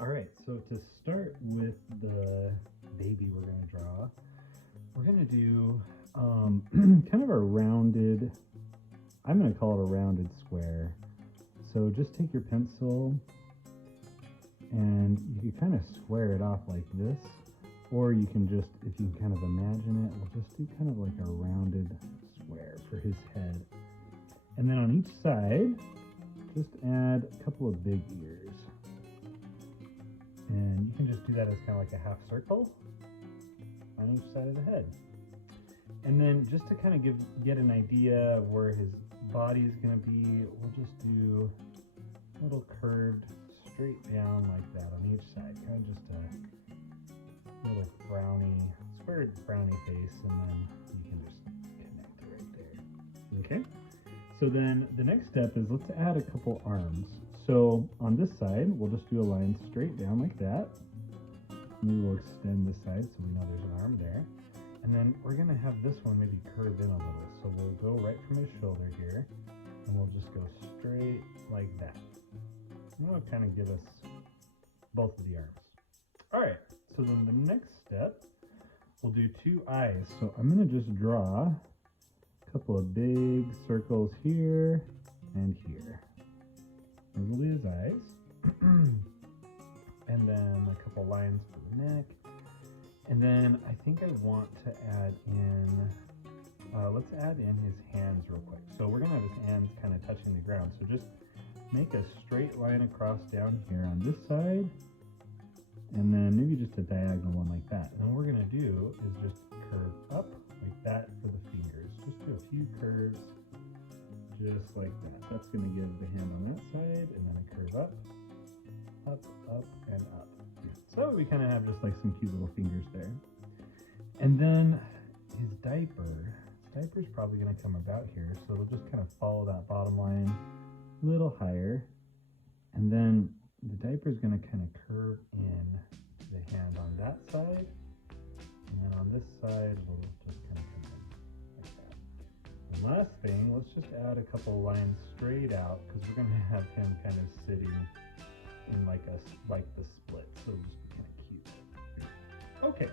All right, so to start with the baby we're going to draw, we're going to do kind of a rounded, I'm going to call it a rounded square. So just take your pencil and you can kind of square it off like this, or you can just, if you can kind of imagine it, we'll just do kind of like a rounded square for his head. And then on each side, just add a couple of big ears. And you can just do that as kind of like a half circle on each side of the head. And then just to kind of get an idea of where his body is going to be, we'll just do a little curved straight down like that on each side. Kind of just a little frowny, squared frowny face, and then you can just connect right there. Okay? So then the next step is let's add a couple arms. So on this side, we'll just do a line straight down like that. We will extend this side so we know there's an arm there. And then we're gonna have this one maybe curve in a little. So we'll go right from his shoulder here, and we'll just go straight like that. And that'll kind of give us both of the arms. All right, so then the next step, we'll do two eyes. So I'm gonna just draw a couple of big circles here and here. Those will be his eyes. And then a couple lines for the neck. And then I think I want to add in, let's add in his hands real quick. So we're gonna have his hands kind of touching the ground. So just make a straight line across down here on this side. And then maybe just a diagonal one like that. And then what we're gonna do is just curve up like that for the fingers. Just do a few curves. Just like that. That's going to give the hand on that side, and then a curve up, up, up, and up. So we kind of have just like some cute little fingers there. And then his diaper's probably going to come about here, so it'll just kind of follow that bottom line a little higher. And then the diaper's going to kind of curve in the hand on that side, and then on this side, we'll just kind of come in like that. And last thing, let's just add a couple lines straight out because we're going to have him kind of sitting in like the split, so it'll just be kind of cute. Okay,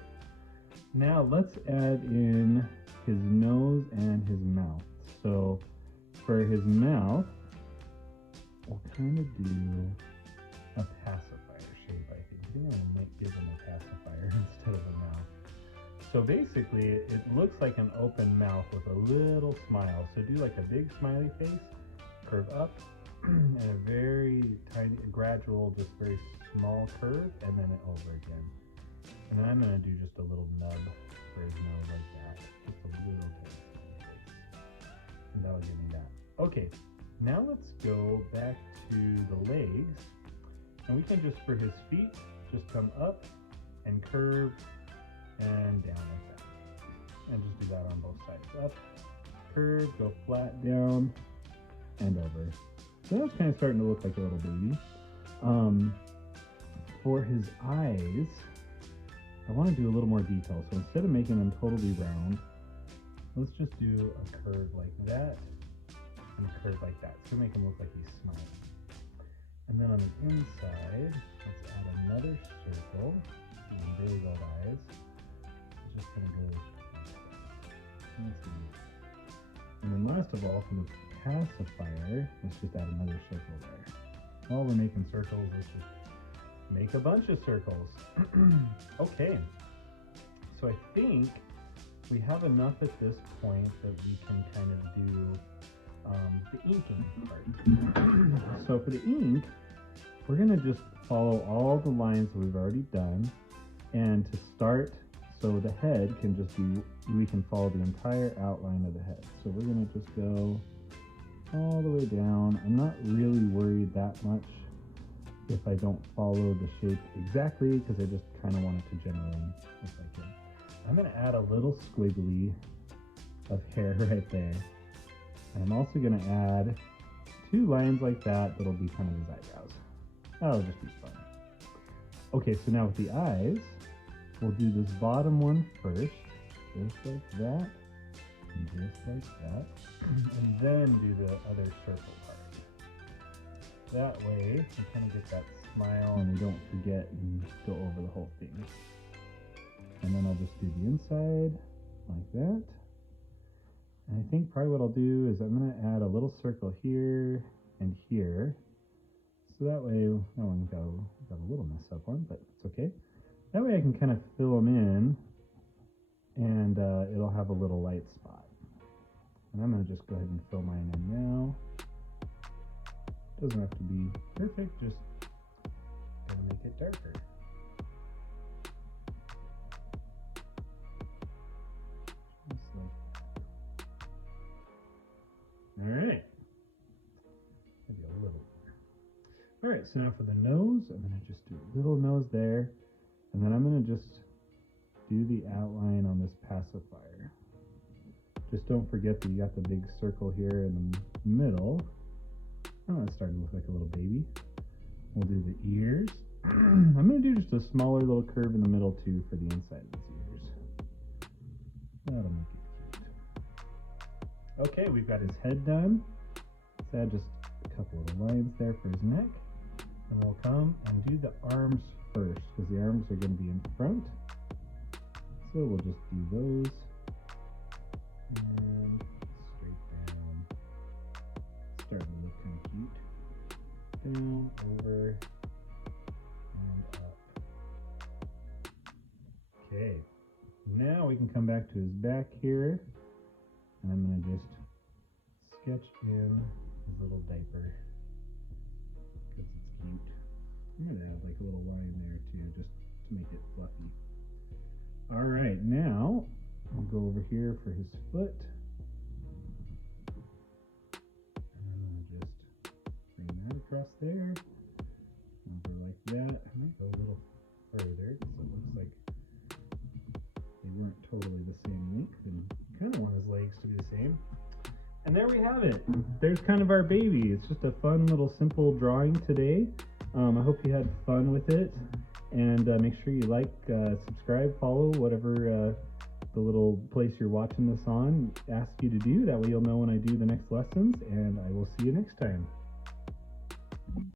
now let's add in his nose and his mouth. So for his mouth, we'll kind of do a pacifier shape, I think. I think I'm going to give him a pacifier instead of a mouth. So basically, it looks like an open mouth with a little smile. So do like a big smiley face, curve up, and a very tiny, gradual, just very small curve, and then over again. And then I'm going to do just a little nub for his nose like that. Just a little bit. And that'll give me that. Okay, now let's go back to the legs. And we can just, for his feet, just come up and curve and down like that. And just do that on both sides. Up, curve, go flat, down, and over. So that's kind of starting to look like a little baby. For his eyes, I want to do a little more detail. So instead of making them totally round, let's just do a curve like that and a curve like that. So make him look like he's smiling. And then on the inside, let's add another circle. Some big old eyes. It's just going to go like that. And then last of all, for the pacifier, let's just add another circle there. While we're making circles, let's just make a bunch of circles. Okay, so I think we have enough at this point that we can kind of do the inking part. So for the ink, we're going to just follow all the lines that we've already done. And to start, so the head can just be, we can follow the entire outline of the head. So we're going to just go all the way down. I'm not really worried that much if I don't follow the shape exactly, because I just kind of want it to generally look like it. I'm going to add a little squiggly of hair right there. And I'm also going to add two lines like that that'll be kind of his eyebrows. That'll just be fun. Okay, so now with the eyes, we'll do this bottom one first, just like that, and just like that, and then do the other circle part. That way, we kind of get that smile and we don't forget and go over the whole thing. And then I'll just do the inside like that. And I think probably what I'll do is I'm going to add a little circle here and here. So that way, that one got a little mess up one, but it's okay. That way I can kind of fill them in and it'll have a little light spot. And I'm going to just go ahead and fill mine in now. Doesn't have to be perfect, just gonna make it darker. All right. Maybe a little more. All right, so now for the nose, I'm gonna just do a little nose there, and then I'm gonna just do the outline on this pacifier. Just don't forget that you got the big circle here in the middle. Oh, it's starting to look like a little baby. We'll do the ears. I'm going to do just a smaller little curve in the middle too for the inside of his ears. That'll make it cute. Okay, we've got his head done. Let's add just a couple of lines there for his neck. And we'll come and do the arms first because the arms are going to be in front. So we'll just do those. And straight down. Starting to look kind of cute. Down, over, and up. Okay. Now we can come back to his back here. And I'm going to just sketch in his little diaper. Because it's cute. I'm going to add like a little line there too, just to make it fluffy. Alright, now I'll go over here for his foot. Across there, over like that. I might go a little further so it looks like they weren't totally the same length, and kind of want his legs to be the same. And there we have it. There's kind of our baby. It's just a fun little simple drawing today. I hope you had fun with it, and make sure you like, subscribe, follow, whatever the little place you're watching this on asks you to do. That way you'll know when I do the next lessons, and I will see you next time.